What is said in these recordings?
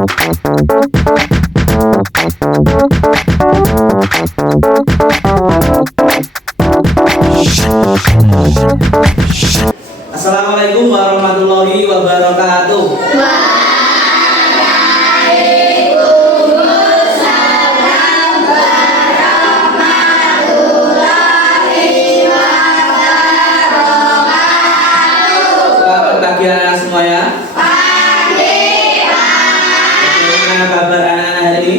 Assalamualaikum warahmatullahi wabarakatuh. Selamat pagi anak semuanya. Pagi. Bagaimana kabar anak-anak hari ini?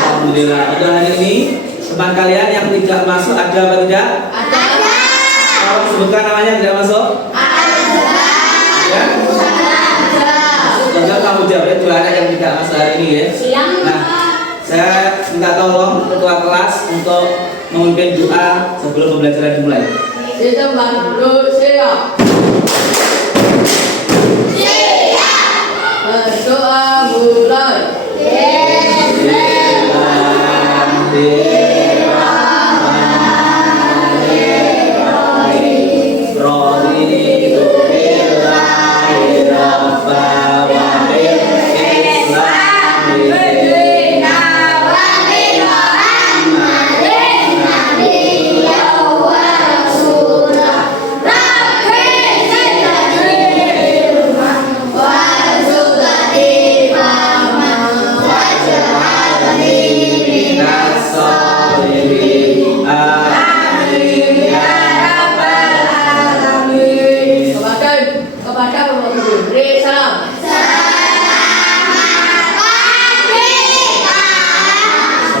Alhamdulillah. Untuk hari ini teman kalian yang tidak masuk ada apa tidak? Ada. Kalau sebutkan namanya tidak masuk? Ada. Ya? Ada. Kamu jawab ya, dua anak yang tidak masuk hari ini ya. Nah, saya minta tolong ketua kelas untuk memimpin doa sebelum pembelajaran dimulai. Kita bantu siap. Berdoa mulai.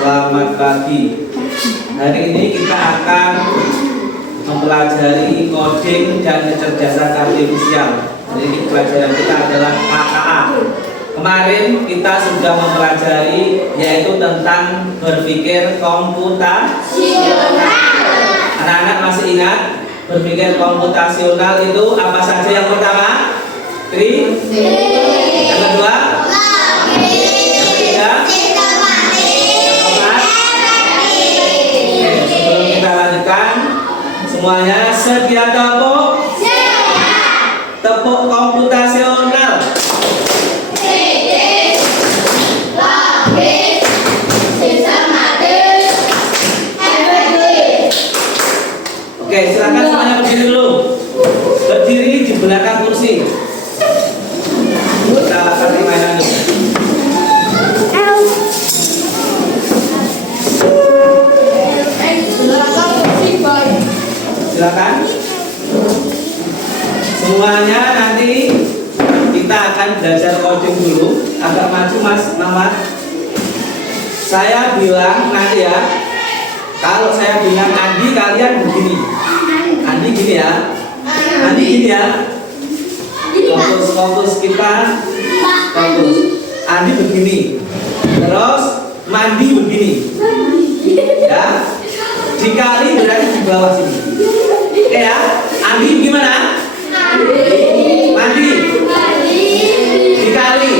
Selamat pagi. Hari ini kita akan mempelajari coding dan kecerdasan artifisial. Jadi pelajaran kita adalah KKA. Kemarin kita sudah mempelajari yaitu tentang berpikir komputasional. Anak-anak masih ingat berpikir komputasional itu apa saja? Yang pertama, yang kedua, yang ketiga, sebelum kita lanjutkan, semuanya sedia tepuk? Tepuk komputasional. Oke, silakan semuanya berdiri dulu. Berdiri di belakang kursi. Kita akan permainan dulu. Silakan. Semuanya nanti kita akan belajar coding dulu. Agak maju Mas Mamat. Saya bilang nanti ya. Kalau saya bilang Andi, kalian begini. Andi gini ya. Andi gini ya. Fokus kita. Fokus. Andi begini. Terus mandi begini. Ya. Dikali berarti di bawah sini. Oke ya. Andi gimana? Mandi. Dikali.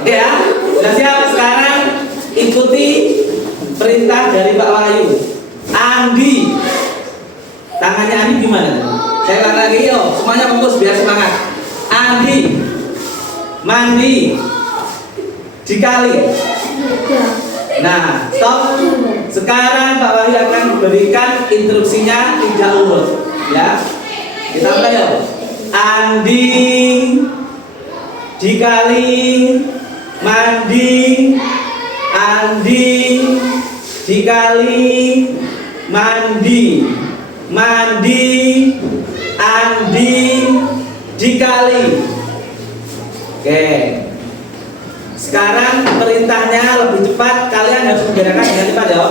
Oke ya. Sudah siap? Sekarang ikuti perintah dari Pak Wahyu. Andi. Tangannya Andi gimana? Saya ulang lagi yuk. Semuanya fokus biar semangat. Andi. Mandi. Dikali. Nah, stop. Sekarang Pak Wahyu akan memberikan instruksinya tidak urut, ya. Kita mulai yuk. Andi. Dikali. Mandi. Andi. Dikali. Mandi. Andi. Dikali. Oke. Sekarang perintahnya lebih cepat. Kalian harus mengerjakan dengan cepat ya.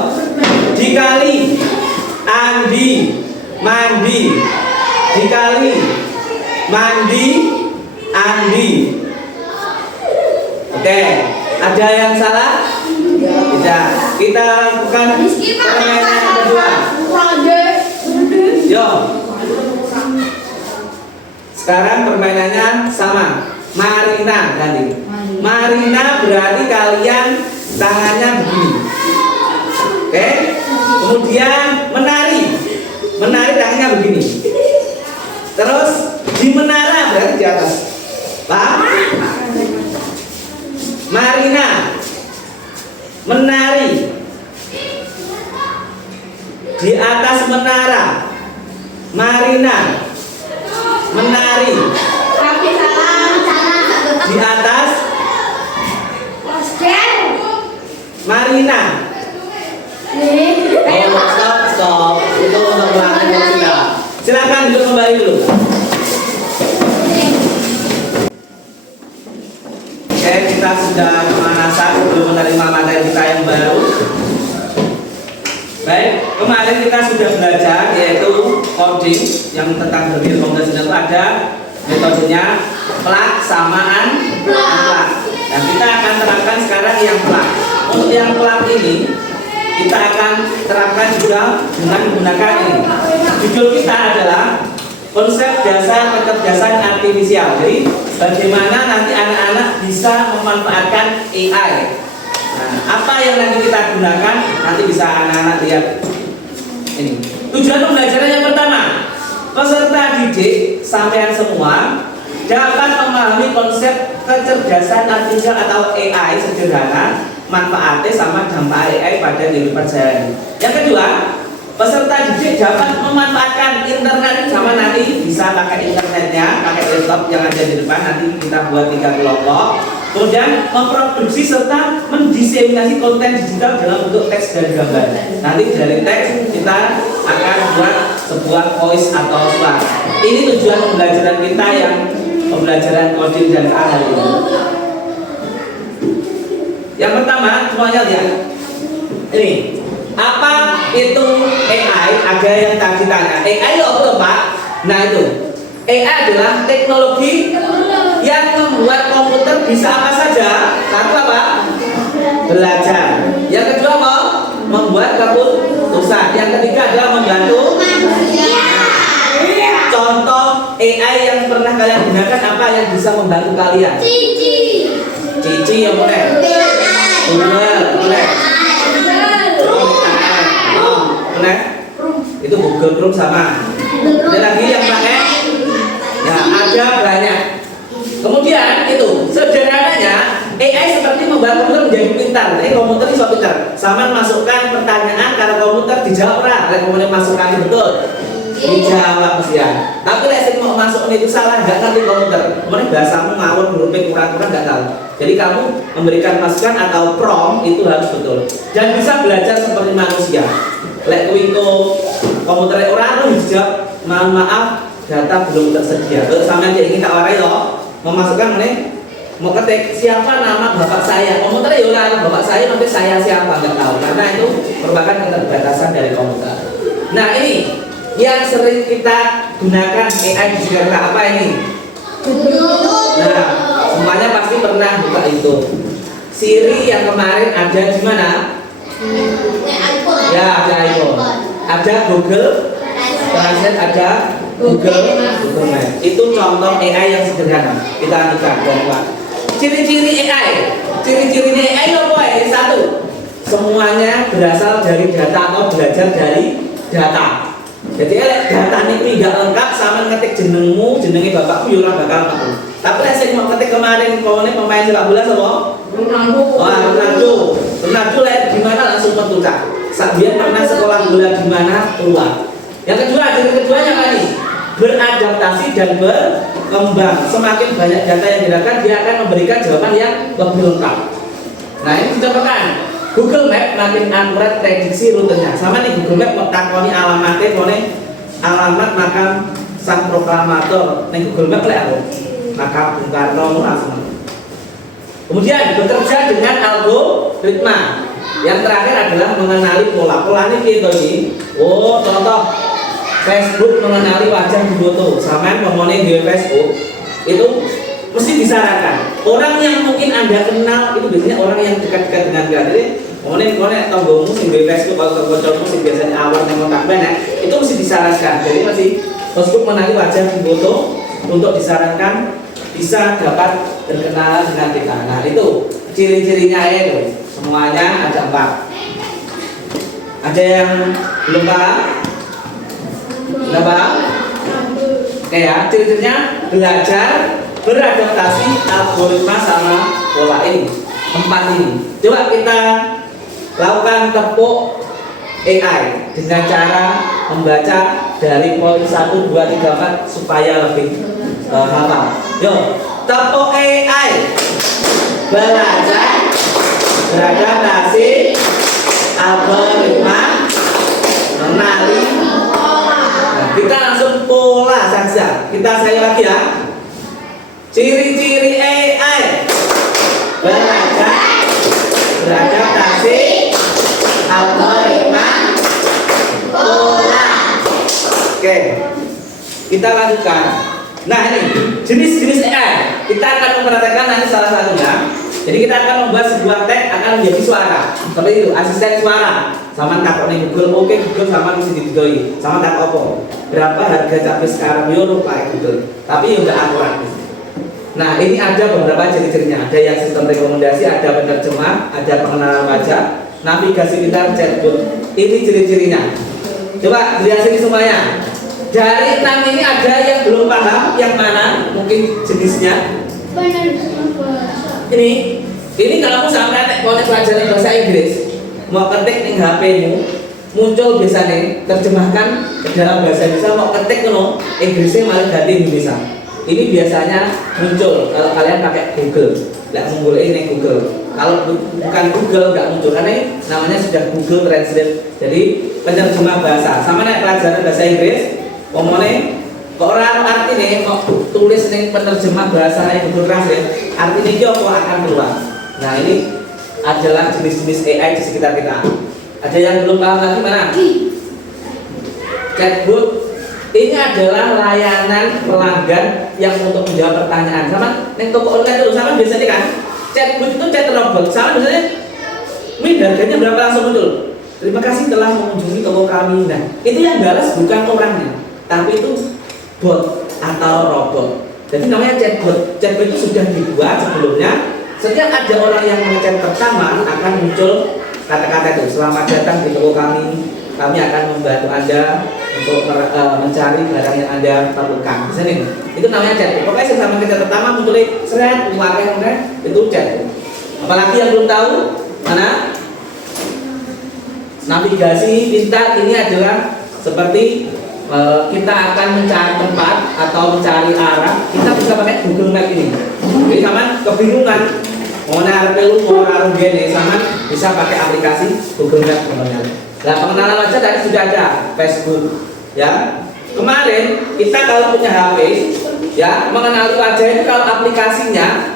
Dikali. Andi. Mandi. Dikali. Mandi. Andi. Oke. Ada yang salah? Tidak. Kita lakukan permainan yang kedua. Yo. Sekarang permainannya sama. Marina tadi. Marina berarti kalian tangannya begini. Oke? Kemudian menari. Menari tangannya begini. Marina, menari di atas. Marina. Oh, stop. Itu untuk melatih kita. Silakan duduk kembali dulu. Oke, kita sudah pemanasan sebelum menerima materi kita yang baru. Baik, kemarin kita sudah belajar yaitu coding yang tentang berpikir komputer itu ada metodenya plug samaan plug. Nah, kita akan terapkan sekarang yang plug. Untuk yang plug ini kita akan terapkan juga dengan menggunakan ini. Judul kita adalah konsep dasar kecerdasan artifisial. Jadi bagaimana nanti anak-anak bisa memanfaatkan AI. Nah, apa yang nanti kita gunakan nanti bisa anak-anak lihat ini. Tujuan pembelajaran yang pertama, peserta didik sampean semua dapat memahami konsep kecerdasan artifisial atau AI sederhana, manfaatnya sama dampak AI pada kehidupan sehari. Yang kedua, peserta didik dapat memanfaatkan internet sama nanti bisa pakai internetnya, pakai laptop yang ada di depan, nanti kita buat 3 kelompok. Kemudian memproduksi serta mendiseminasi konten digital dalam bentuk teks dan gambar. Nanti dari teks kita akan buat sebuah voice atau suara. Ini tujuan pembelajaran kita yang pembelajaran coding dan AI ini. Yang pertama, semuanya lihat. Ini, apa itu AI? Ada yang tadi tanya, AI itu apa Pak? Nah itu, AI adalah teknologi yang membuat komputer bisa apa saja. Satu apa? Belajar. Yang kedua apa? Membuat keputusan. Yang ketiga adalah membantu. Contoh AI yang pernah kalian gunakan apa yang bisa membantu kalian? Cici yang boleh. Google boleh. Boleh. Itu Google Chrome sama. Ada lagi yang pakai? Ya ada banyak. Kemudian itu sederhananya AI seperti membuat komputer menjadi pintar. Komputer itu pintar. Sama masukkan pertanyaan karena komputer dijawab lah. Komputer masukkan betul. Dijawab mesti ya. Tapi lek mau masuk itu salah nggak ngerti komputer. Kemudian bahasamu ngawur hurufnya kurang-kurang nggak tahu. Jadi kamu memberikan masukan atau prompt itu harus betul. Dan bisa belajar seperti manusia. Lek kuiko komputer orang lu dijawab mohon maaf data belum tersedia. Terus sama aja ingin tak warai loh. Memasukkan ini mau ketik siapa nama bapak saya. Komputer ya orang bapak saya nanti saya siapa nggak tahu karena itu merupakan keterbatasan dari komputer. Nah ini yang sering kita gunakan AI di sekitar apa ini? Nah, semuanya pasti pernah buka itu. Siri yang kemarin ada di mana? Ya, ada iPhone. Ada Google Translate, ada Google Map. Itu contoh AI yang sederhana. Kita lihat bahwa ciri-ciri AI. Ciri-ciri AI apa ya? Satu, semuanya berasal dari data atau belajar dari data. Jadi data ini tidak lengkap sama ngetik jenengmu, jenenge bapakmu ya ora bakal metu. Tapi lek sing mau ketik kemarin pemain sepak bola sapa? Ronaldo. Ronaldo lek gimana langsung metu cak. Sak dia pernah sekolah bola di mana keluar. Yang kedua, ciri keduanya apa nih? Beradaptasi dan berkembang. Semakin banyak data yang digunakan, dia akan memberikan jawaban yang lebih lengkap. Nah, ini dicontohkan. Google Map makin akurat prediksi rutenya. Sama nih Google Map takoni alamatnya, alamat makam sang proklamator. Nih Google Map lek aku. Makam Bung Karno langsung. Kemudian bekerja dengan algoritma. Yang terakhir adalah mengenali pola. Polanya gitu ini. Oh, contoh Facebook mengenali wajah di foto. Sama ngomongin di Facebook itu mesti disarankan. Orang yang mungkin Anda kenal itu biasanya orang yang dekat-dekat dengan Anda. Jadi, ngomongin tonggomu sing di Facebook atau tonggomu sing biasanya awal yang kontak banyak itu mesti disarankan. Jadi masih Facebook mengenali wajah di foto untuk disarankan bisa dapat berkenalan dengan kita. Nah itu ciri-cirinya ya itu. Semuanya ada 4. Ada yang belum paham? Sudah paham? Oke ya, ciri-cirinya belajar, beradaptasi, algoritma sama pola ini. 4 ini. Coba kita lakukan tepuk AI dengan cara membaca dari poin 1, 2, 3, 4 supaya lebih hafal. Yo, tepuk AI. Belajar beradaptasi algoritma mengenali. Nah, kita langsung pola saja. Kita saya lagi ya. Ciri-ciri AI: belajar beradaptasi algoritma pola. Oke, kita lanjutkan. Nah, ini jenis-jenis AI. Kita akan memperhatikan nanti salah satunya. Jadi kita akan membuat sebuah tag akan menjadi suara. Seperti itu, asisten suara. Sama takut nih Google, oke Google sama mesti didoi. Sama tak opo. Berapa harga cabai sekarang? Yo lupa Google. Tapi udah akurat. Nah, ini ada beberapa ciri-cirinya. Ada yang sistem rekomendasi, ada penerjemah, ada pengenalan wajah, navigasi pintar, chatbot. Ini ciri-cirinya. Coba lihat sini semuanya. Dari 6 ini ada yang belum paham yang mana mungkin jenisnya. Ini kalau kamu sampai mau pelajaran bahasa Inggris, mau ketik nih HP-mu, muncul biasanya terjemahkan ke dalam bahasa Indonesia, mau ketik no Inggrisnya malah ganti Indonesia. Ini biasanya muncul kalau kalian pakai Google. Nggak muncul ini Google. Kalau bukan Google nggak muncul karena ini namanya sudah Google Translate. Jadi penerjemah bahasa. Sama nih pelajaran bahasa Inggris. Omongnya, kok orang artinya mau tulis nih penerjemah bahasa yang Google Translate, artinya dia kok akan keluar. Nah, ini adalah jenis-jenis AI di sekitar kita. Ada yang belum paham lagi mana? Chatbot ini adalah layanan pelanggan yang untuk menjawab pertanyaan. Sama nih toko online dulu sama biasanya kan? Chatbot itu chat robot. Sama biasanya, min harganya berapa langsung muncul? Terima kasih telah mengunjungi toko kami. Nah, itu yang balas bukan orangnya, tapi itu bot atau robot. Jadi namanya chatbot. Chatbot itu sudah dibuat sebelumnya. Setiap ada orang yang mengechat pertama akan muncul kata-kata itu. Selamat datang di toko kami. Kami akan membantu Anda untuk mencari barang yang Anda perlukan. Di sini itu namanya chatbot. Pokoknya selama kita pertama munculnya seret, itu chatbot. Apalagi yang belum tahu mana? Navigasi pintar ini adalah seperti kita akan mencari tempat atau mencari arah, kita bisa pakai Google Map ini. Jadi sama kebingungan mau naruh lu mau naruh gini, sama bisa pakai aplikasi Google Map teman-teman. Nah, pengenalan wajah tadi sudah ada Facebook, ya. Kemarin kita kalau punya HP, ya mengenali wajah itu kalau aplikasinya,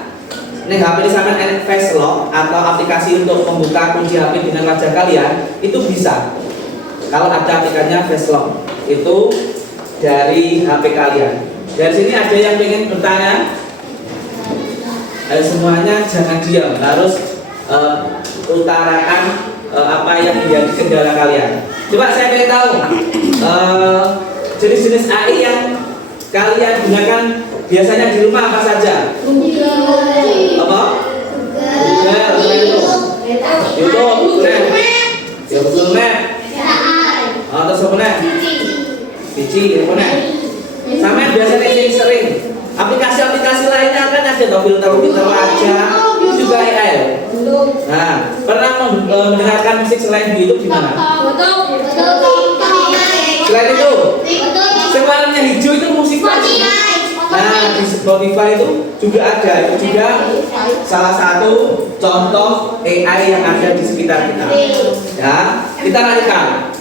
ini HP ini sama face lock atau aplikasi untuk membuka kunci HP dengan wajah kalian itu bisa. Kalau ada aplikasinya face lock itu dari HP kalian. Dari sini ada yang ingin bertanya? Semuanya jangan diam, harus utarakan apa yang menjadi kendala kalian. Coba saya ingin tahu jenis-jenis AI yang kalian gunakan biasanya di rumah apa saja? Apa? YouTube, Google Map, atau sebenarnya biji, mana? Sama yang biasanya sering aplikasi-aplikasi lainnya kan ada filter wajah, itu juga AI. Nah, pernah mendengarkan musik selain di YouTube di mana? Selain itu, warnanya hijau itu musik apa? Nah, di Spotify itu juga ada. Itu juga salah satu contoh AI yang ada di sekitar kita. Ya, kita lanjutkan.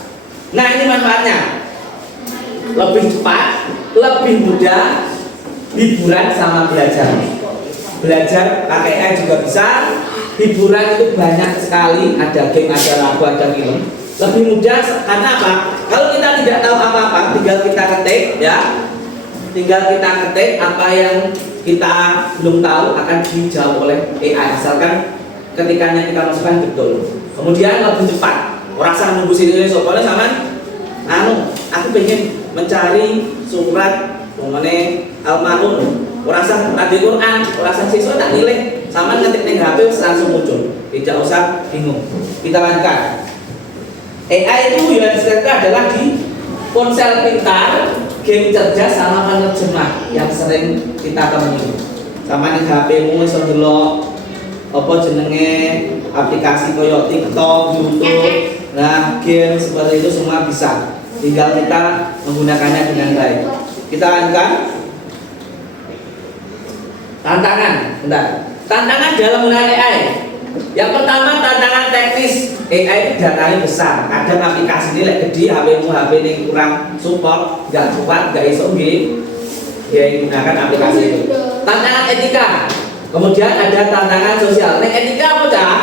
Nah, ini manfaatnya. Lebih cepat, lebih mudah, hiburan sama belajar. Belajar pakai AI juga bisa. Hiburan itu banyak sekali, ada game, ada lagu, ada film. Lebih mudah karena apa? Kalau kita tidak tahu apa-apa, tinggal kita ketik, ya. Tinggal kita ketik apa yang kita belum tahu akan dijawab oleh AI, asalkan ketikanya kita masukkan betul. Kemudian lebih cepat. Rasa nunggu sini soalnya sama. Aku pengen mencari surat mengenai almarhum. Rasa tadi Quran, rasa siswa tak nilai sama ngetik ning HP langsung muncul. Tidak usah bingung. Kita lanjutkan. AI itu yang disebutkan adalah di ponsel pintar, game cerdas sama penerjemah yang sering kita temui. Sama ning HP-mu iso ndelok apa jenenge aplikasi koyo TikTok, YouTube, Nah, game seperti itu semua bisa, tinggal kita menggunakannya dengan baik. Kita lanjutkan. Tantangan, bentar. Tantangan dalam menggunakan AI. Yang pertama, tantangan teknis. AI itu datanya besar. Kadang aplikasi ini lek gede, HP ini kurang support, nggak kuat, nggak iso dia gunakan aplikasi itu. Tantangan etika. Kemudian ada tantangan sosial. Nah, etika apa dah?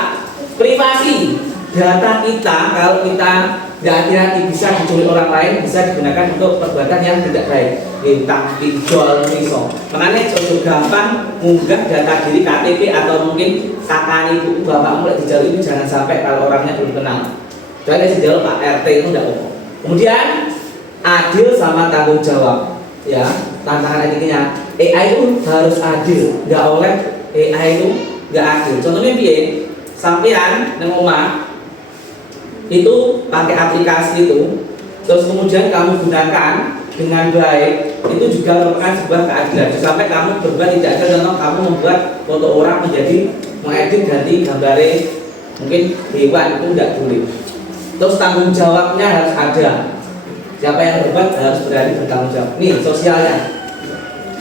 Privasi. Data kita kalau kita nggak hati-hati bisa diculik orang lain, bisa digunakan untuk perbuatan yang tidak baik. Bintang, pinjol, miso. Makanya ojo gampang munggah data diri KTP atau mungkin kakak ibu bapak mulai dijalur itu jangan sampai kalau orangnya belum kenal. Soalnya dijalur Pak RT itu tidak apa. Kemudian adil sama tanggung jawab. Ya, tantangan etiknya AI itu harus adil, nggak oleh AI itu nggak adil. Contohnya piye? Sampean nang omah itu pakai aplikasi itu, terus kemudian kamu gunakan dengan baik, itu juga merupakan sebuah keadilan. Sampai kamu berbuat tidak adil, contoh kamu membuat foto orang menjadi mengedit ganti gambarnya mungkin hewan, itu tidak boleh. Terus tanggung jawabnya harus ada. Siapa yang berbuat harus berani bertanggung jawab. Nih sosialnya.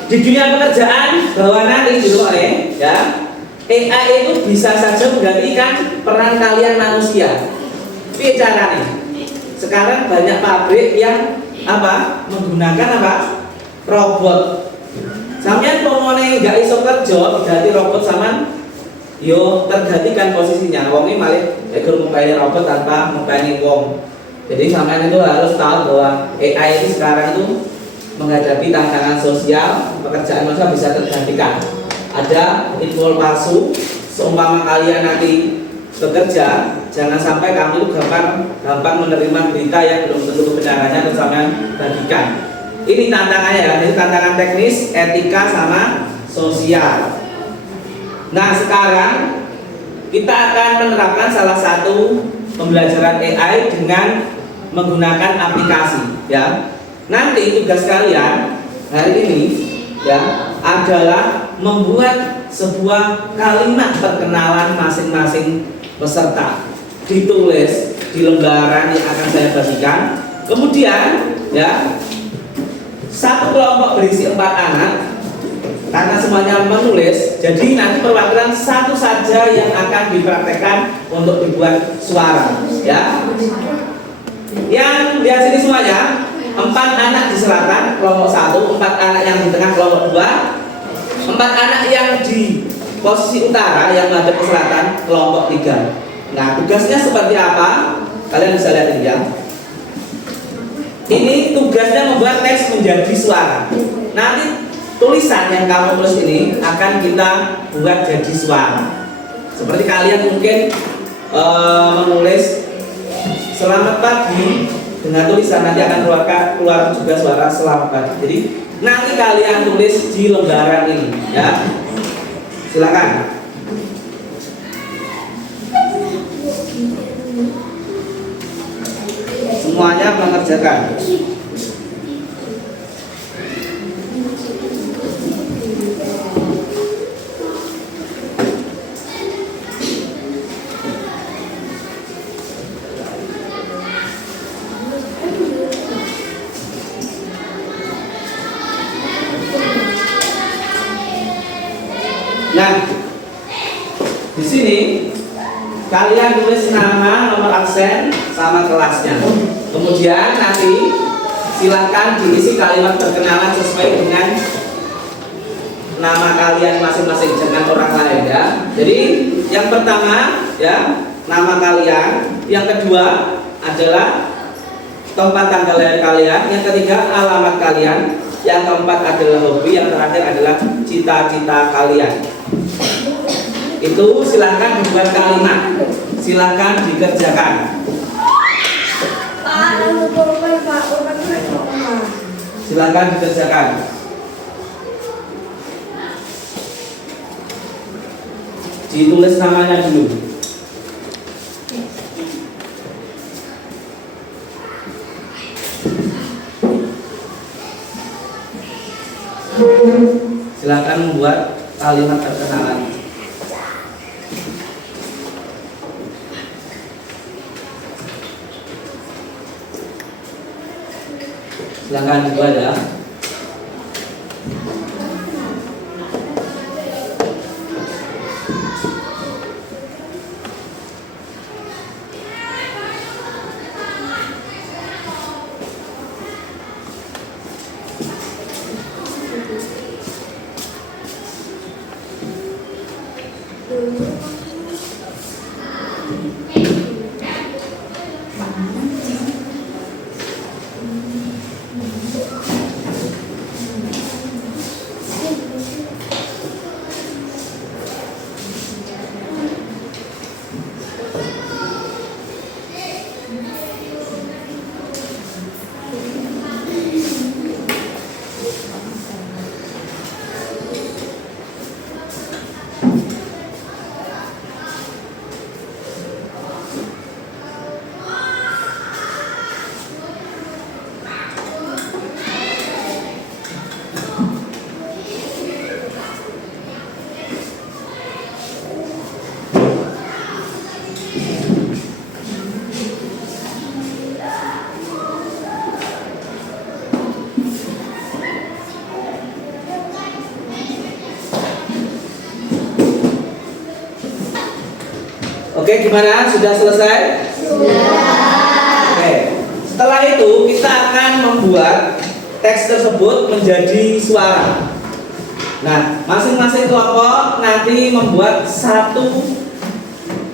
Di dunia pekerjaan bahwa nanti dulu ya, AI itu bisa saja menggantikan peran kalian manusia. Tapi caranya sekarang banyak pabrik yang menggunakan robot. Sampeyan pomone nggak iso kerja diganti robot sama yo tergantikan posisinya. Wong ini malah ekor mempelai robot tanpa mempelai wong. Jadi sampean itu harus tahu bahwa AI ini sekarang itu menghadapi tantangan sosial, pekerjaan manusia bisa tergantikan. Ada info palsu, seumpama kalian nanti bekerja, jangan sampai kamu itu gampang menerima berita yang belum tentu kebenarannya terus sampean bagikan. Ini tantangannya ya, ini tantangan teknis, etika sama sosial. Nah, sekarang kita akan menerapkan salah satu pembelajaran AI dengan menggunakan aplikasi ya. Nanti tugas kalian hari ini ya adalah membuat sebuah kalimat perkenalan masing-masing peserta, ditulis di lembaran yang akan saya bagikan. Kemudian ya, satu kelompok berisi 4 anak. Karena semuanya menulis, jadi nanti perwakilan satu saja yang akan dipraktekkan untuk dibuat suara ya. Yang lihat sini semuanya, 4 anak di selatan kelompok 1, 4 anak yang di tengah kelompok 2, 4 anak yang di posisi utara yang menghadap ke selatan kelompok 3. Nah, tugasnya seperti apa? Kalian bisa lihat ini ya. Ini tugasnya membuat teks menjadi suara. Nanti tulisan yang kamu tulis ini akan kita buat jadi suara. Seperti kalian mungkin menulis selamat pagi dengan tulisan, nanti akan keluar juga suara selamat pagi. Jadi nanti kalian tulis di lembaran ini ya. Silakan. Semuanya mengerjakan. Nah, di sini kalian tulis nama, nomor absen, sama kelasnya. Kemudian nanti silakan diisi kalimat perkenalan sesuai dengan nama kalian masing-masing, jangan orang lain ya. Jadi yang pertama ya nama kalian, yang kedua adalah tempat tanggal lahir kalian, yang ketiga alamat kalian, yang keempat adalah hobi, yang terakhir adalah cita-cita kalian. Itu silahkan dibuat kalimat, silahkan dikerjakan. Silahkan dikerjakan. Ditulis namanya dulu. Silahkan membuat kalimat perkenalan. Silakan dibaca. Oke, gimana? Sudah selesai? Oke. Setelah itu kita akan membuat teks tersebut menjadi suara. Nah, masing-masing kelompok nanti membuat satu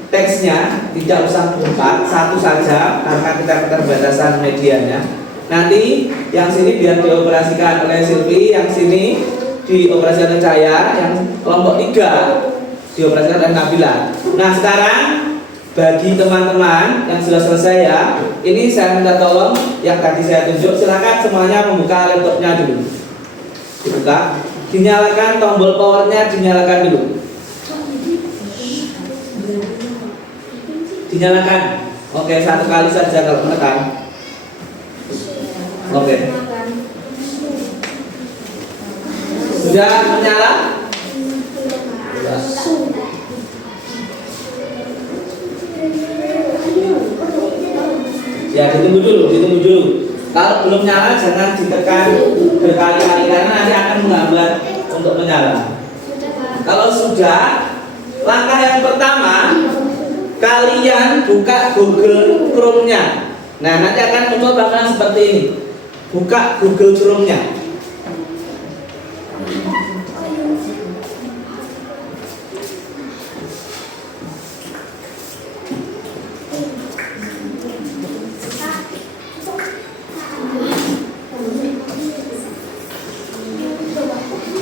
teksnya, tidak usah 4, satu saja karena kita keterbatasan medianya. Nanti yang sini biar dioperasikan oleh Silvi, yang sini dioperasikan oleh saya, yang kelompok 3 dioperasikan oleh Nabila. Nah, sekarang bagi teman-teman yang sudah selesai ya, ini saya minta tolong yang tadi saya tunjuk, silakan semuanya membuka laptopnya dulu. Dibuka, dinyalakan tombol powernya, dinyalakan dulu. Dinyalakan. Oke, satu kali saja kalau menekan. Oke. Sudah menyala? Sudah. Ya, ditunggu dulu. Kalau belum nyala jangan ditekan berkali-kali karena nanti akan menghambat untuk menyala. Kalau sudah, langkah yang pertama kalian buka Google Chrome-nya. Nah, nanti akan muncul tampilan seperti ini. Buka Google Chrome-nya.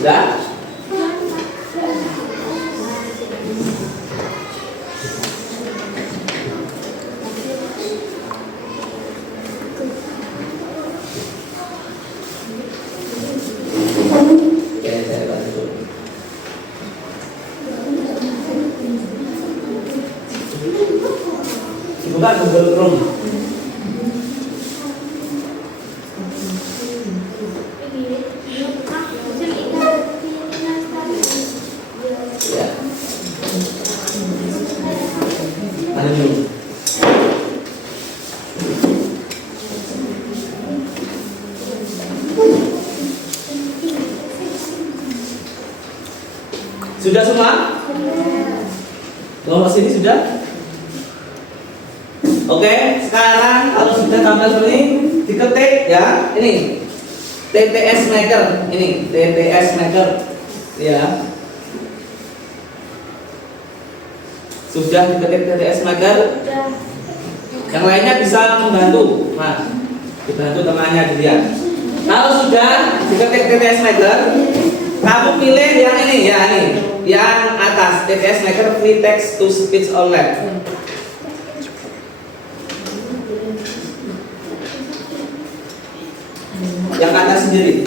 Sudah? Oke, saya bantu. Buka Google Chrome. Ya. Ada dulu. Sudah semua? Kelompok sini sudah? Oke, sekarang kalau sudah tampil seperti ini, diketik ya. Ini TTS Maker, ini TTS Maker, ya. Sudah diketik TTS Maker. Yang lainnya bisa membantu, Mas. Dibantu temannya dilihat. Kalau sudah diketik TTS Maker, kamu pilih yang ini ya, ini yang atas TTS Maker Free Text to Speech Online. Yang atas sendiri.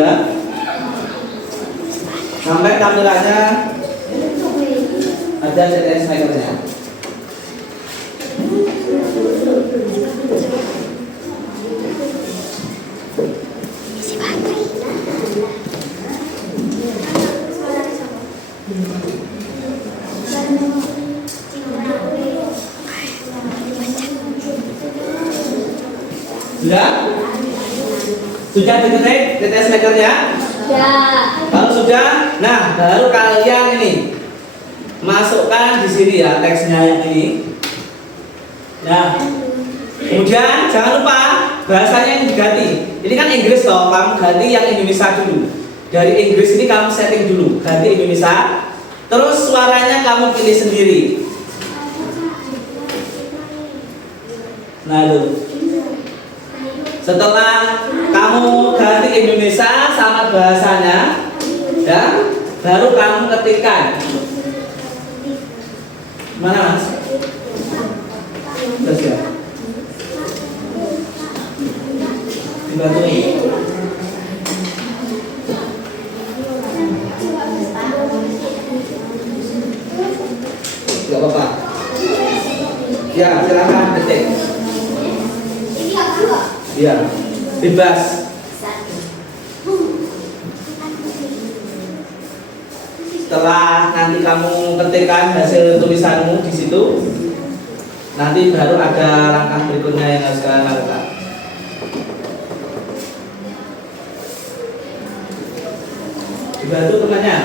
Sudah? Sampai tampilannya ada CTS makernya. Sudah? Sudah diketik TTS makernya? Ya. Kalau sudah, nah baru kalian ini masukkan di sini ya teksnya yang ini. Nah, kemudian jangan lupa bahasanya yang diganti. Ini kan Inggris toh, kamu ganti yang Indonesia dulu. Dari Inggris ini kamu setting dulu, ganti Indonesia. Terus suaranya kamu pilih sendiri. Nah, tuh. Setelah kamu ganti Indonesia sama bahasanya, ya, baru kamu ketikkan. Mana mas? Terus ya. Dibantu nih. Gak apa-apa. Ya, silakan ketik. Ya, bebas. Setelah nanti kamu ketikkan hasil tulisanmu di situ, nanti baru ada langkah berikutnya yang harus kalian lakukan. Dibantu temannya.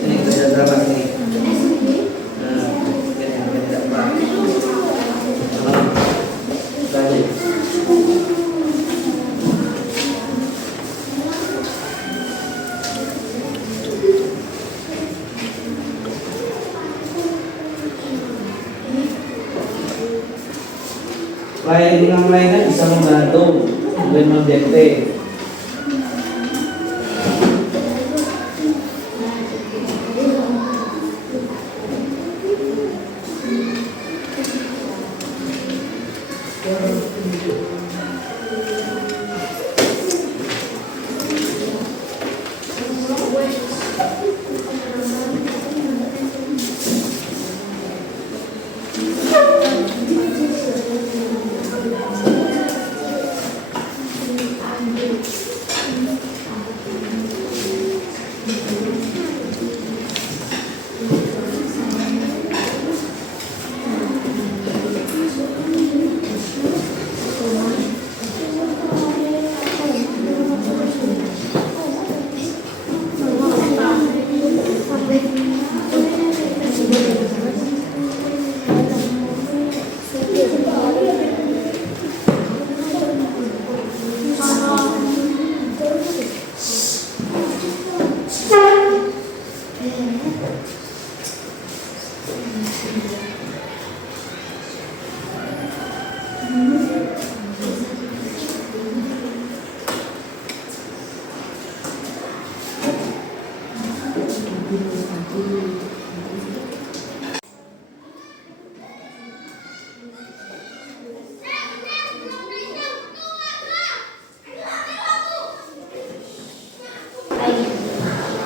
Ini kita berapa ini? Yang lainnya bisa membantu dan mendekte.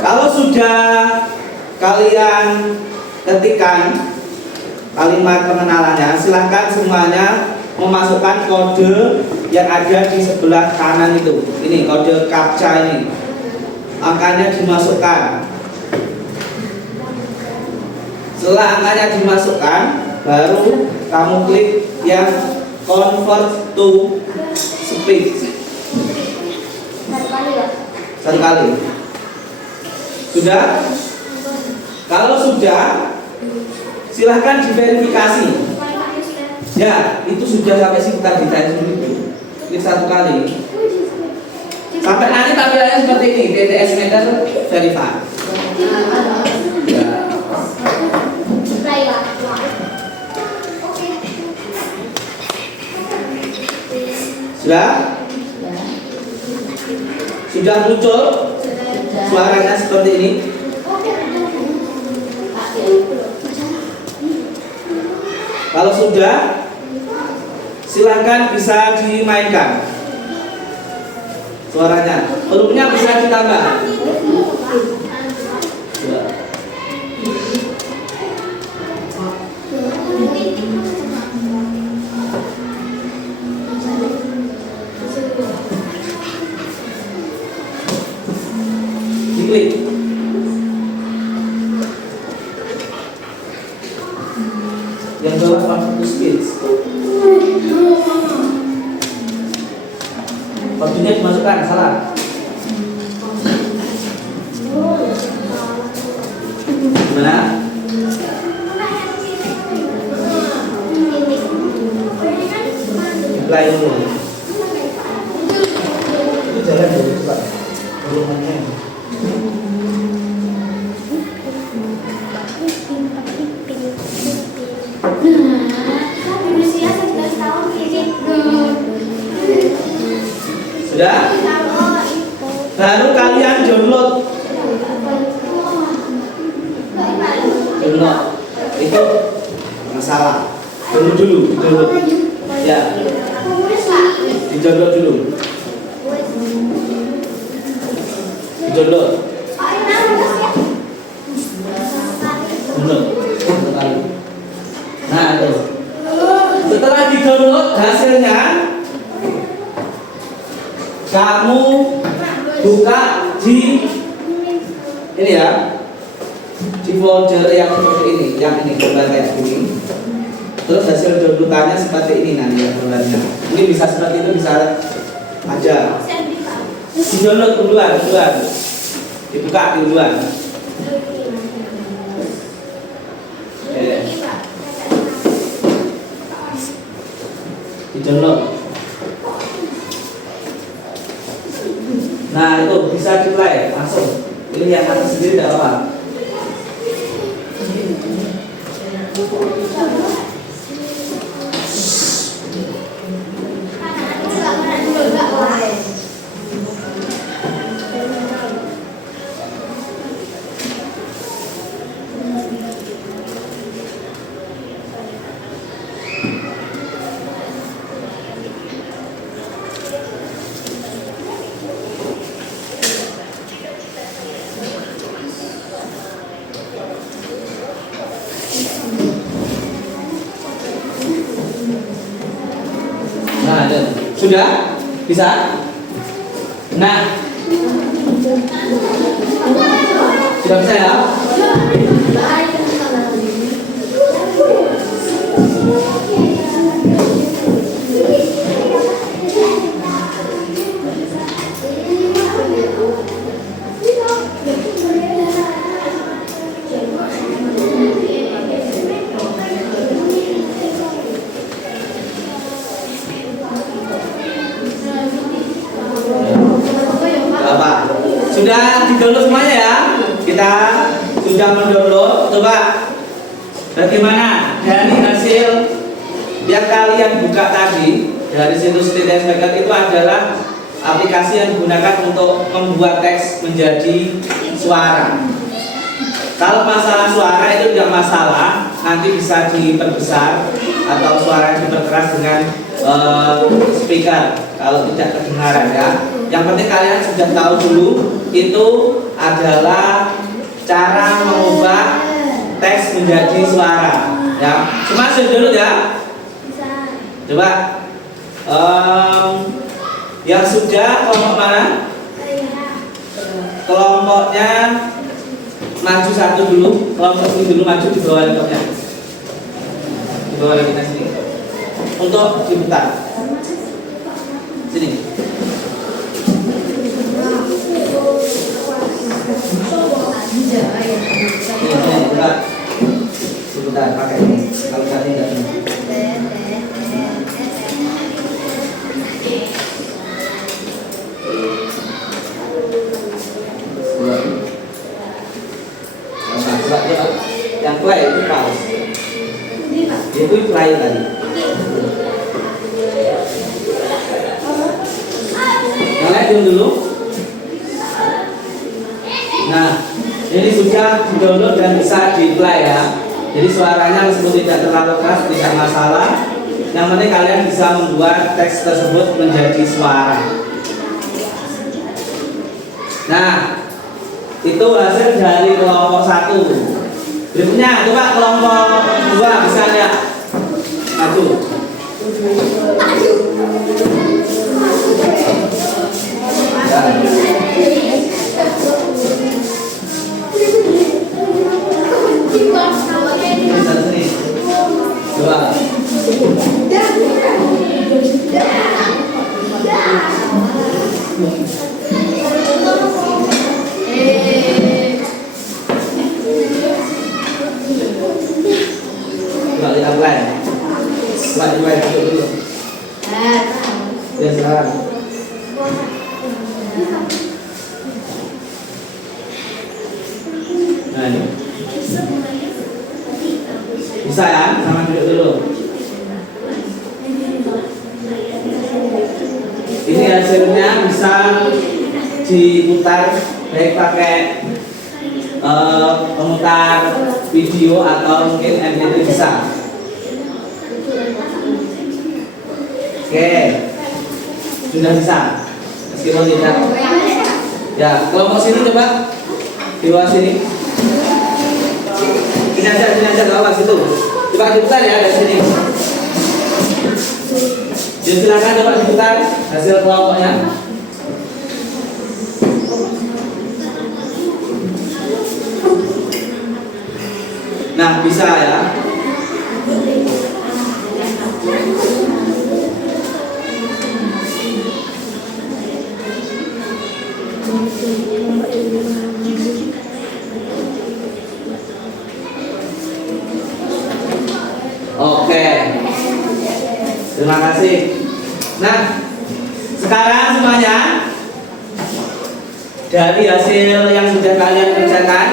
Kalau sudah kalian ketikkan kalimat pengenalannya, silahkan semuanya memasukkan kode yang ada di sebelah kanan itu. Ini kode CAPTCHA ini, angkanya dimasukkan. Setelah angkanya dimasukkan, baru kamu klik yang convert to speech. Satu kali. Sudah? Kalau sudah, silahkan diverifikasi. Ya, itu sudah sampai sini tadi saya dulu. Klik satu kali. Sampai nanti tampilannya seperti ini, TTS Meter Verify. Ya. Sudah? Sudah muncul suaranya seperti ini. Kalau sudah, silakan bisa dimainkan suaranya. Hurufnya bisa ditambah. Diklik. Yang bawah waktu speech. Waktunya dimasukkan, salah. Gimana? Mulai dulu. Itu jalan dulu, Pak. Belumnya. Sudah? Baru kalian download. Download. Itu masalah. Download dulu, download. Ya. Di-download dulu. Di-download. Download. Nah, itu. Setelah di-download hasilnya kamu buka di ini ya, di folder yang seperti ini, yang ini gambar kayak gini. Terus hasil downloadannya seperti ini nanti ya foldernya. Mungkin bisa seperti itu, bisa aja. Di download duluan, dibuka duluan. Di download. Nah itu bisa di play langsung. Pilih yang atas sendiri tidak apa-apa. Nah, sudah bisa. Nah, sudah bisa ya. Sudah di-download semuanya ya? Kita sudah mendownload. Coba bagaimana dari hasil yang kalian buka tadi dari situs TTS Maker itu adalah aplikasi yang digunakan untuk membuat teks menjadi suara. Kalau masalah suara itu tidak masalah, nanti bisa diperbesar atau suara diperkeras dengan speaker kalau tidak kedengaran ya. Yang penting kalian sudah tahu dulu itu adalah cara mengubah teks menjadi suara ya. Cuma dulu ya. Coba yang sudah kelompok mana? Kelompoknya maju satu dulu, kelompok ini dulu maju di bawah laptopnya. Di bawah laptopnya sini. Untuk diputar. Sini. Sebentar, pakai ini. Kalau tadi enggak ini. Yang play itu pause. Itu play tadi. Yang lain dulu. Nah, ini sudah di-download dan bisa di-play ya. Jadi suaranya meskipun tidak terlalu keras tidak masalah. yang penting kalian bisa membuat teks tersebut menjadi suara. Nah, itu hasil dari kelompok 1. Berikutnya coba kelompok 2 bisa lihat. Satu. Dua. Coba lihat lain. Coba lihat dulu. Ya sekarang. Nah, ini. Bisa ya, sama duduk dulu. Ini hasilnya bisa diputar baik pakai pemutar video atau mungkin MP3 bisa. Oke, sudah bisa. Meskipun tidak. Ya, kelompok sini coba di bawah sini. Ini aja ke bawah situ. Coba diputar ya dari sini. Ya, silakan coba diputar hasil kelompoknya. Nah, bisa ya. Oke. Terima kasih. Nah, sekarang semuanya dari hasil yang sudah kalian kerjakan,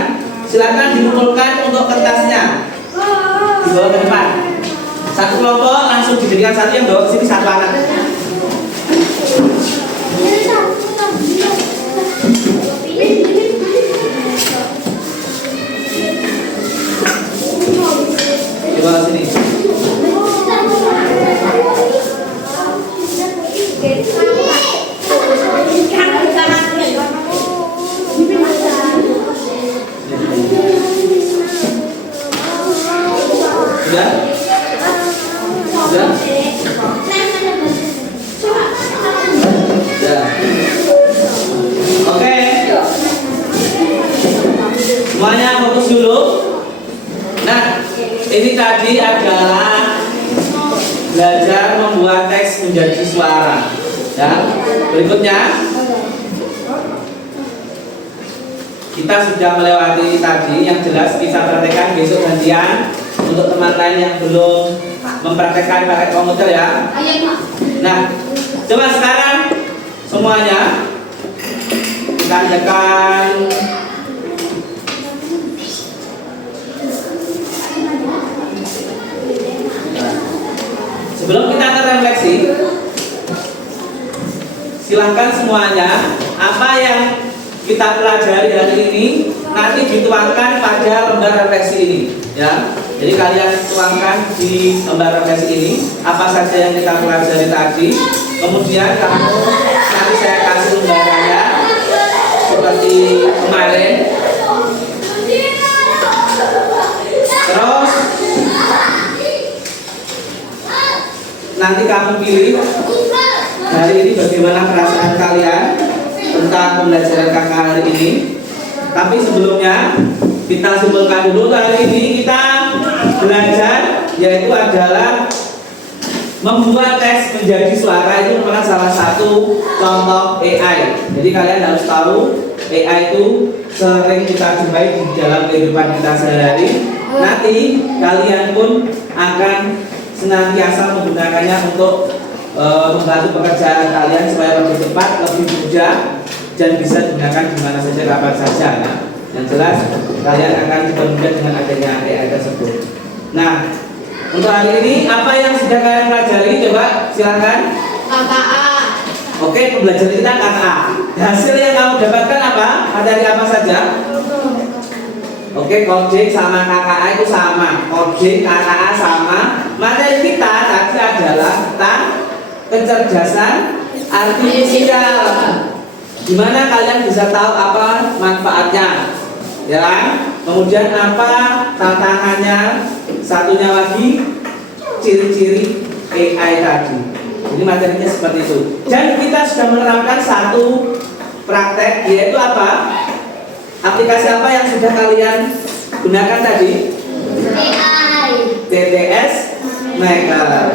silakan dikumpulkan untuk kertasnya. Dibawa ke depan. Satu kelompok langsung diberikan satu, yang bawa ke sini satu anak. Dibawa ke sini. Sudah? Sudah? Sudah. Oke. Semuanya fokus dulu. Nah, ini tadi adalah belajar membuat teks menjadi suara. Ya. Berikutnya kita sudah melewati tadi, yang jelas kita praktekkan besok gantian. Untuk teman lain yang belum mempraktekkan pakai komputer ya. Nah, coba sekarang semuanya kita tekan. Sebelum kita refleksi, silahkan semuanya apa yang kita pelajari hari ini nanti dituangkan pada lembar refleksi ini, ya. Jadi kalian tuangkan di lembar refleksi ini apa saja yang kita pelajari tadi. Kemudian nanti saya kasih lembarannya seperti kemarin. Terus nanti kamu pilih hari ini bagaimana perasaan kalian tentang pembelajaran kakak hari ini. Tapi sebelumnya kita simpulkan dulu, hari ini kita belajar yaitu adalah membuat teks menjadi suara. Itu merupakan salah satu contoh AI. Jadi kalian harus tahu AI itu sering kita jumpai di dalam kehidupan kita sehari-hari. Nanti kalian pun akan senantiasa menggunakannya untuk membantu pekerjaan kalian supaya lebih cepat, lebih mudah, dan bisa digunakan di mana saja, kapan saja. Ya. Yang jelas kalian akan dipermudah dengan adanya AI tersebut. Nah, untuk hari ini apa yang sudah kalian pelajari? Coba silakan. KKA. Oke, pembelajaran kita KKA. Hasil yang kamu dapatkan apa? Materi apa saja? Oke, coding sama KKA itu sama. Coding, KKA sama. Materi kita tadi adalah kecerdasan artifisial. Gimana kalian bisa tahu apa manfaatnya? Ya kan? Kemudian apa tantangannya? Satunya lagi ciri-ciri AI tadi. Jadi materinya seperti itu. Dan kita sudah menerapkan satu praktek, yaitu apa? Aplikasi apa yang sudah kalian gunakan tadi? TTS Maker.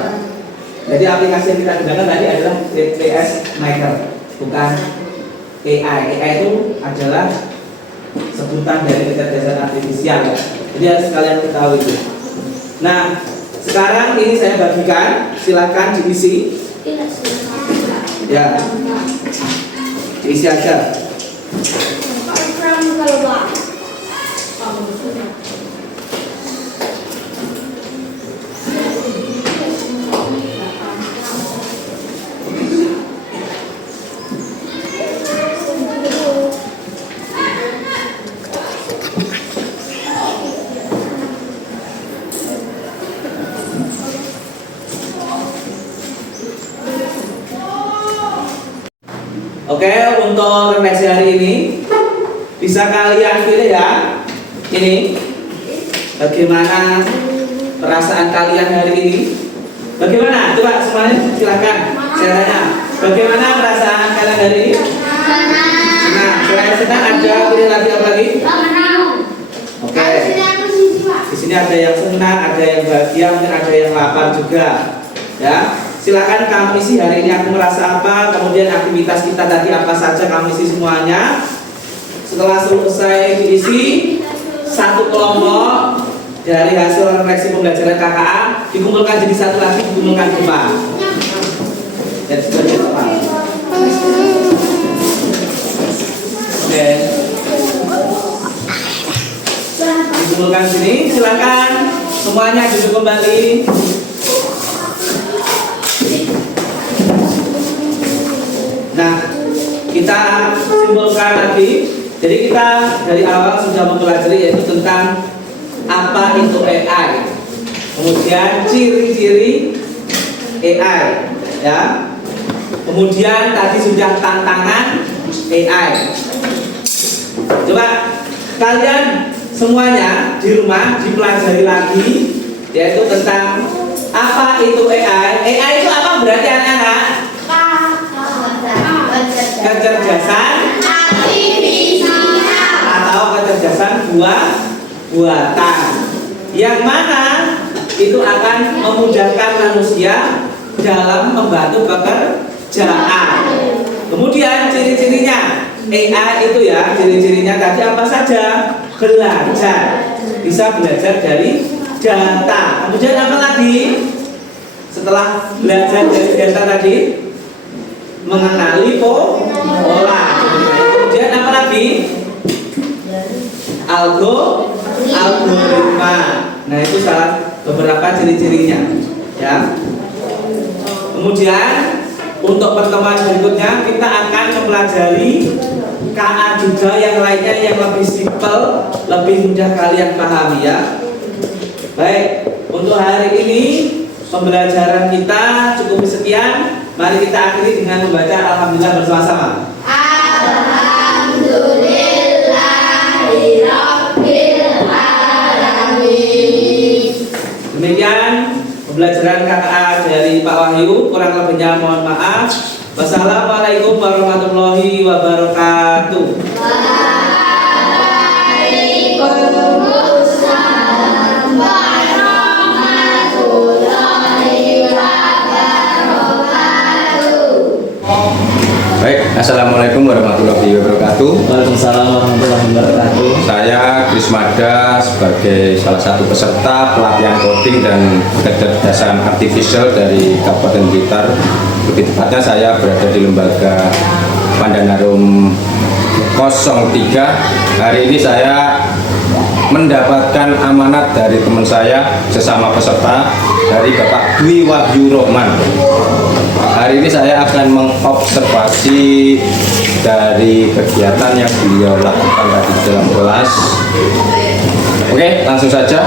Jadi aplikasi yang kita gunakan tadi adalah TTS Maker, bukan AI. AI itu adalah sebutan dari kecerdasan artifisial. Jadi harus kalian ketahui itu. Nah, sekarang ini saya bagikan, silakan diisi. Ya, diisi aja. Oke, untuk refleksi hari ini bisa kalian pilih ya. Ini bagaimana perasaan kalian hari ini? Bagaimana? Coba semuanya silakan. Saya tanya, bagaimana perasaan kalian hari ini? Senang. Selain senang ada pilih lagi apa lagi? Oke. Di sini ada yang senang, ada yang bahagia, mungkin ada yang lapar juga. Ya. Silakan kamu isi hari ini aku merasa apa, kemudian aktivitas kita tadi apa saja kamu isi semuanya. Setelah selesai diisi, satu kelompok dari hasil refleksi pembelajaran KKA dikumpulkan jadi satu lagi, dikumpulkan ke depan. Dan sebagai apa? Oke. Dikumpulkan sini, silakan semuanya duduk kembali. Nah, kita simpulkan lagi. Jadi kita dari awal sudah mempelajari yaitu tentang apa itu AI, kemudian ciri-ciri AI, ya. Kemudian tadi sudah tantangan AI. Coba kalian semuanya di rumah dipelajari lagi, yaitu tentang apa itu AI. AI itu apa berarti anak-anak? Kecerdasan atau kecerdasan buatan yang mana itu akan memudahkan manusia dalam membantu pekerjaan. Kemudian ciri-cirinya AI itu ya, ciri-cirinya tadi apa saja? Belajar, bisa belajar dari data. Kemudian apa lagi? Setelah belajar dari data tadi, mengenali pola. Kemudian apa lagi? Algoritma. Nah, itu salah beberapa ciri-cirinya, ya. Kemudian untuk pertemuan berikutnya kita akan mempelajari KA juga yang lainnya yang lebih simpel, lebih mudah kalian pahami ya. Baik, untuk hari ini pembelajaran kita cukup sekian. Mari kita akhiri dengan membaca alhamdulillah bersama-sama. Alhamdulillahirobbilalamin. Demikian pembelajaran KKA dari Pak Wahyu. Kurang lebihnya mohon maaf. Wassalamualaikum warahmatullahi wabarakatuh. Waalaikumsalam warahmatullahi wabarakatuh. Baik, assalamualaikum warahmatullahi wabarakatuh. Waalaikumsalam warahmatullahi wabarakatuh. Saya Krismada sebagai salah satu peserta pelatihan coding dan kecerdasan artifisial dari Kabupaten Blitar. Lebih tepatnya saya berada di lembaga Pandanarum 03. Hari ini saya mendapatkan amanat dari teman saya sesama peserta, dari Bapak Dwi Wahyu Rohman. Hari ini saya akan mengobservasi dari kegiatan yang beliau lakukan tadi di dalam kelas. Oke, langsung saja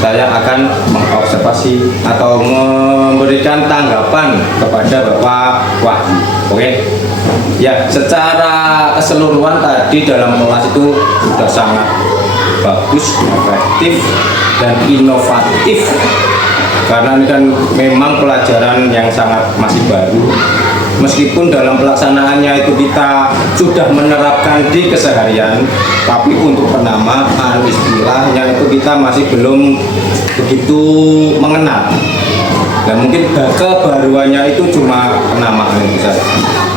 saya akan mengobservasi atau memberikan memberikan tanggapan kepada Bapak Wahyu. Oke. Ya, secara keseluruhan tadi dalam kelas itu sudah sangat bagus, efektif, dan inovatif. Karena ini kan memang pelajaran yang sangat masih baru. Meskipun dalam pelaksanaannya itu kita sudah menerapkan di keseharian, tapi untuk penamaan istilahnya itu kita masih belum begitu mengenal. Dan mungkin kebaruannya itu cuma penamaan itu saja.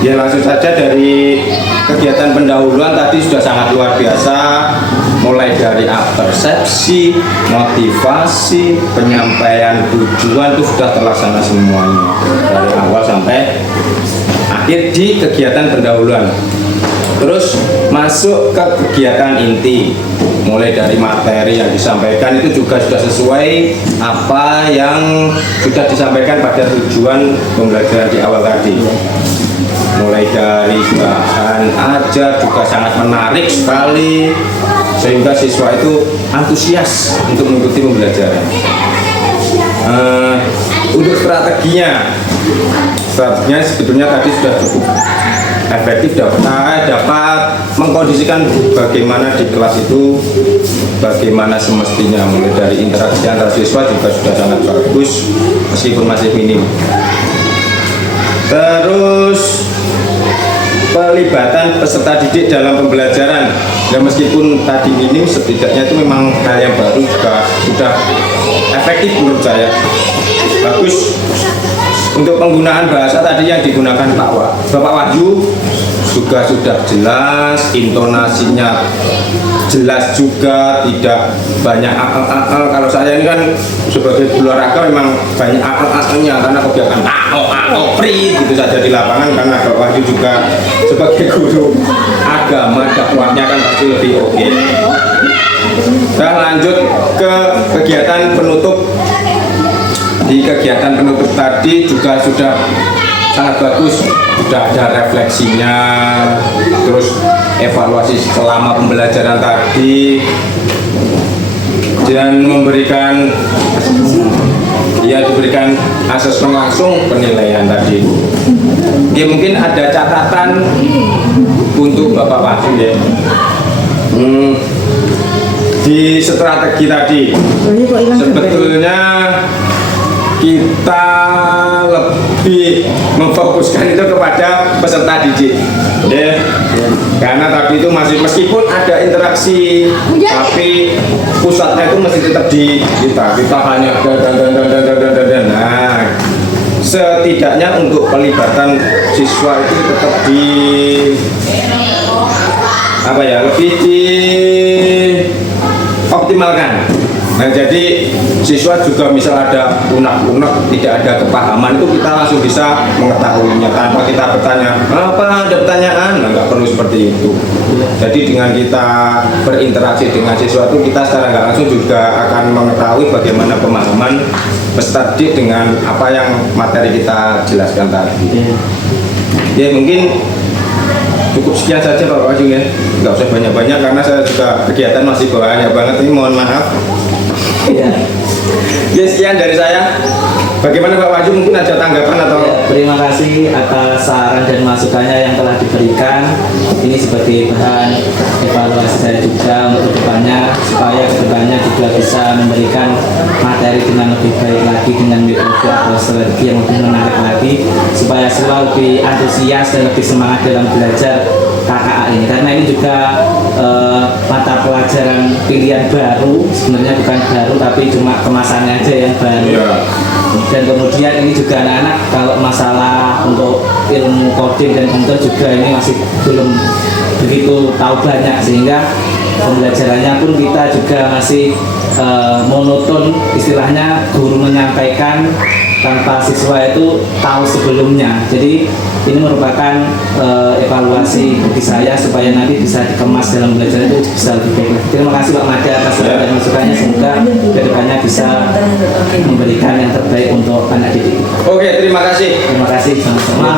Ya langsung saja dari kegiatan pendahuluan tadi sudah sangat luar biasa. Mulai dari persepsi, motivasi, penyampaian tujuan itu sudah terlaksana semuanya dari awal sampai akhir di kegiatan pendahuluan. Terus masuk ke kegiatan inti, mulai dari materi yang disampaikan itu juga sudah sesuai apa yang sudah disampaikan pada tujuan pembelajaran di awal tadi. Mulai dari bahan ajar juga sangat menarik sekali, sehingga siswa itu antusias untuk mengikuti pembelajaran. Untuk strateginya sebetulnya tadi sudah cukup efektif, dapat mengkondisikan bagaimana di kelas itu, bagaimana semestinya. Mulai dari interaksi antar siswa juga sudah sangat bagus meskipun masih minim. Terus pelibatan peserta didik dalam pembelajaran, ya meskipun tadi minim, setidaknya itu memang hal yang baru juga sudah efektif menurut saya. Bagus. Untuk penggunaan bahasa tadi yang digunakan Bapak Wahyu juga sudah jelas, intonasinya jelas juga, tidak banyak kalau saya ini kan sebagai olahraga memang banyak nya karena kegiatan pri gitu saja di lapangan, karena Bapak Wahyu juga sebagai guru agama dakwahnya kan pasti lebih oke. Kita lanjut ke kegiatan penutup. Di kegiatan penutup tadi juga sudah sangat bagus, sudah ada refleksinya, terus evaluasi selama pembelajaran tadi, dan diberikan asesmen langsung penilaian tadi. Ya mungkin ada catatan untuk Bapak Wahyu ya. Di strategi tadi sebetulnya kita lebih memfokuskan itu kepada peserta didik, ya. Karena tadi itu masih, meskipun ada interaksi, tapi pusatnya itu masih tetap di kita hanya dan. Nah, setidaknya untuk pelibatan siswa itu tetap lebih dioptimalkan. Nah, jadi siswa juga misal ada unek-unek, tidak ada kepahaman, itu kita langsung bisa mengetahuinya tanpa kita bertanya, apa ada pertanyaan? Nah, nggak perlu seperti itu. Jadi dengan kita berinteraksi dengan siswa itu, kita secara nggak langsung juga akan mengetahui bagaimana pemahaman peserta didik dengan apa yang materi kita jelaskan tadi. Ya mungkin cukup sekian saja Pak Wahyu ya, nggak usah banyak-banyak karena saya juga kegiatan masih banyak banget ini, mohon maaf. Ya, sekian dari saya. Bagaimana Pak Wahyu, mungkin ada tanggapan atau? Ya, terima kasih atas saran dan masukannya yang telah diberikan. Ini sebagai bahan evaluasi saya juga untuk kedepannya, supaya kedepannya juga bisa memberikan materi dengan lebih baik lagi, dengan metode atau strategi yang lebih menarik lagi, supaya siswa lebih antusias dan lebih semangat dalam belajar KKA ini. Karena ini juga mata pelajaran pilihan baru, sebenarnya bukan baru tapi cuma kemasannya aja yang baru. Dan kemudian ini juga anak-anak kalau masalah untuk ilmu coding dan komputer juga ini masih belum begitu tahu banyak, sehingga pembelajarannya pun kita juga masih monoton, istilahnya guru menyampaikan tanpa siswa itu tahu sebelumnya. Jadi ini merupakan evaluasi bagi saya supaya nanti bisa dikemas dalam belajar itu bisa lebih baik. Terima kasih Pak Mada atas saran dan masukannya, semoga kedepannya bisa memberikan yang terbaik untuk anak didik. Oke, terima kasih. Terima kasih sama-sama.